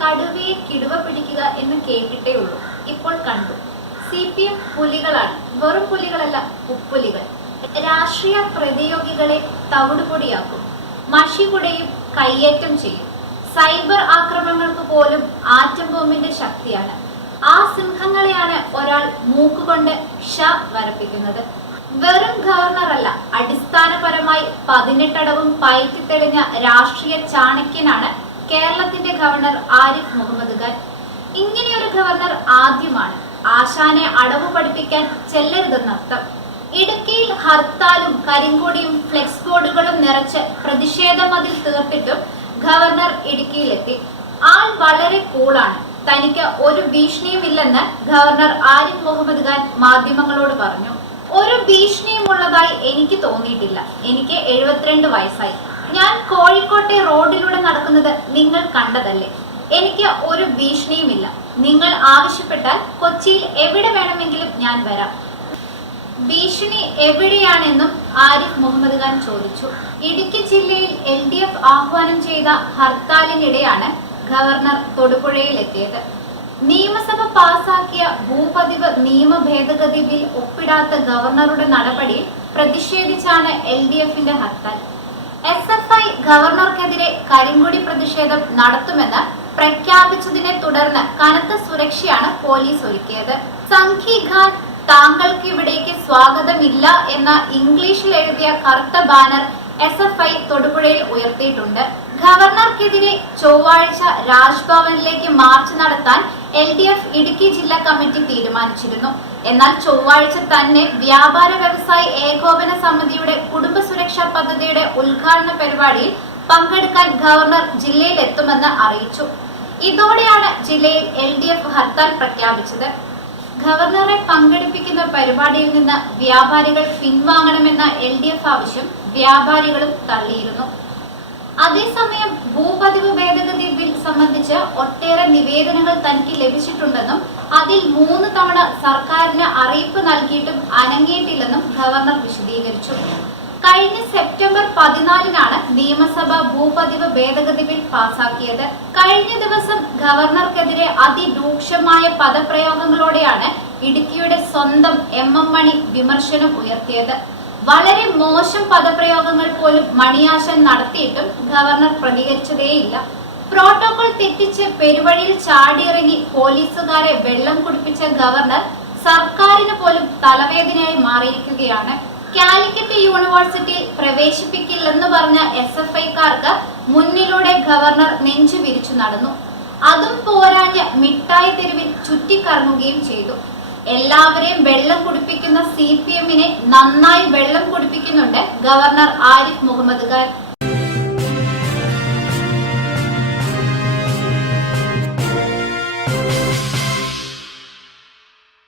കടുവയെ കിടുവ പിടിക്കുക എന്ന് കേട്ടിട്ടേ ഉള്ളൂ. ഇപ്പോൾ കണ്ടു. CPM പുലികളാണ്, വെറും പുലികളല്ല, ഉപ്പുലികൾ. രാഷ്ട്രീയ പ്രതിയോഗികളെ തവിടുപൊടിയാക്കും, മഷികുടയും, കയ്യേറ്റം ചെയ്യും. സൈബർ ആക്രമണങ്ങൾക്ക് പോലും ആറ്റം ബോംബിന്റെ ശക്തിയാണ്. ആ സിംഹങ്ങളെയാണ് ഒരാൾ മൂക്കുകൊണ്ട് ഷ വരപ്പിക്കുന്നത്. വെറും ഗവർണറല്ല, അടിസ്ഥാനപരമായി 18 അടവും പയറ്റിത്തെളിഞ്ഞ രാഷ്ട്രീയ ചാണക്യനാണ് കേരളത്തിന്റെ ഗവർണർ ആരിഫ് മുഹമ്മദ് ഖാൻ. ഇങ്ങനെയൊരു ഗവർണർ ആദ്യമാണ്. ആശാനെ അടവ് പഠിപ്പിക്കാൻ ചെല്ലരുതെന്നർത്ഥം. ഇടുക്കിയിൽ ഹർത്താലും കരിങ്കൊടിയും ഫ്ലെക്സ് ബോർഡുകളും നിറച്ച് പ്രതിഷേധ മതിൽ തീർത്തിട്ടും ഗവർണർ ഇടുക്കിയിലെത്തി. ആൾ വളരെ കൂളാണ്. തനിക്ക് ഒരു ഭീഷണിയുമില്ലെന്ന് ഗവർണർ ആരിഫ് മുഹമ്മദ് ഖാൻ മാധ്യമങ്ങളോട് പറഞ്ഞു. ഒരു ഭീഷണിയും ഉള്ളതായി എനിക്ക് തോന്നിയിട്ടില്ല. എനിക്ക് 72 വയസ്സായി. ഞാൻ കോഴിക്കോട്ടെ റോഡിലൂടെ നടക്കുന്നത് നിങ്ങൾ കണ്ടതല്ലേ. എനിക്ക് ഒരു ഭീഷണിയുമില്ല. നിങ്ങൾ ആവശ്യപ്പെട്ടാൽ കൊച്ചിയിൽ എവിടെ വേണമെങ്കിലും ഞാൻ വരാം. ഭീഷണി എവിടെയാണെന്നും ആരിഫ് മുഹമ്മദ് ഖാൻ ചോദിച്ചു. ഇടുക്കി ജില്ലയിൽ LDF ആഹ്വാനം ചെയ്ത ഹർത്താലിനിടെയാണ് ഗവർണർ തൊടുപുഴയിലെത്തിയത്. നിയമസഭ പാസാക്കിയ ഭൂപതിവ് നിയമ ഭേദഗതി ബിൽ ഒപ്പിടാത്ത ഗവർണറുടെ നടപടിയിൽ പ്രതിഷേധിച്ചാണ് LDFന്റെ ഹർത്താൽ. SFI ഗവർണർക്കെതിരെ കരിങ്കൊടി പ്രതിഷേധം നടത്തുമെന്ന് പ്രഖ്യാപിച്ചതിനെ തുടർന്ന് കനത്ത സുരക്ഷയാണ് പോലീസ് ഒരുക്കിയത്. സംഘി ഖാൻ താങ്കൾക്ക് ഇവിടേക്ക് സ്വാഗതമില്ല എന്ന ഇംഗ്ലീഷിൽ എഴുതിയ കറുത്ത ബാനർ SFI തൊടുപുഴയിൽ ഉയർത്തിയിട്ടുണ്ട്. ഗവർണർക്കെതിരെ ചൊവ്വാഴ്ച രാജ്ഭവനിലേക്ക് മാർച്ച് നടത്താൻ LDF ഇടുക്കി ജില്ലാ കമ്മിറ്റി തീരുമാനിച്ചിരുന്നു. എന്നാൽ ചൊവ്വാഴ്ച തന്നെ വ്യാപാര വ്യവസായി ഏകോപന സമിതിയുടെ കുടുംബ സുരക്ഷാ പദ്ധതിയുടെ ഉദ്ഘാടന പരിപാടിയിൽ പങ്കെടുക്കാൻ ഗവർണർ ജില്ലയിൽ എത്തുമെന്ന് അറിയിച്ചു. ഇതോടെയാണ് ജില്ലയിൽ LDF ഹർത്താൽ പ്രഖ്യാപിച്ചത്. ഗവർണറെ പങ്കെടുപ്പിക്കുന്ന പരിപാടിയിൽ നിന്ന് വ്യാപാരികൾ പിൻവാങ്ങണമെന്ന LDF ആവശ്യം വ്യാപാരികളും തള്ളിയിരുന്നു. അതേസമയം ഭൂപതിവ് ഭേദഗതി ബിൽ സംബന്ധിച്ച് ഒട്ടേറെ നിവേദനങ്ങൾ തനിക്ക് ലഭിച്ചിട്ടുണ്ടെന്നും അതിൽ 3 തവണ സർക്കാരിന് അറിയിപ്പ് നൽകിയിട്ടും അനങ്ങിയിട്ടില്ലെന്നും ഗവർണർ വിശദീകരിച്ചു. കഴിഞ്ഞ സെപ്റ്റംബർ 14-നാണ് നിയമസഭ ഭൂപതിവ് ഭേദഗതി ബിൽ പാസാക്കിയത്. കഴിഞ്ഞ ദിവസം ഗവർണർക്കെതിരെ അതിരൂക്ഷമായ പദപ്രയോഗങ്ങളോടെയാണ് ഇടുക്കിയുടെ സ്വന്തം MM മണി വിമർശനം ഉയർത്തിയത്. വളരെ മോശം പദപ്രയോഗങ്ങൾ പോലും മണിയാശൻ നടത്തിയിട്ടും ഗവർണർ പ്രതികരിച്ചതേയില്ല. പ്രോട്ടോകോൾ തെറ്റിച്ച് പെരുവഴിയിൽ ചാടിയിറങ്ങി പോലീസുകാരെ വെള്ളം കുടിപ്പിച്ച ഗവർണർ സർക്കാരിന് പോലും തലവേദനയായി മാറിയിരിക്കുകയാണ്. കാലിക്കറ്റ് യൂണിവേഴ്സിറ്റിയിൽ പ്രവേശിപ്പിക്കില്ലെന്ന് പറഞ്ഞ SFIക്കാർക്ക് മുന്നിലൂടെ ഗവർണർ നെഞ്ചു വിരിച്ചു നടന്നു. അതും പോരാഞ്ഞ് മിഠായി തെരുവിൽ ചുറ്റിക്കറങ്ങുകയും ചെയ്തു. എല്ലാവരെയും വെള്ളം കുടിപ്പിക്കുന്ന CPMനെ നന്നായി വെള്ളം കുടിപ്പിക്കുന്നുണ്ട് ഗവർണർ ആരിഫ് മുഹമ്മദ് ഖാൻ.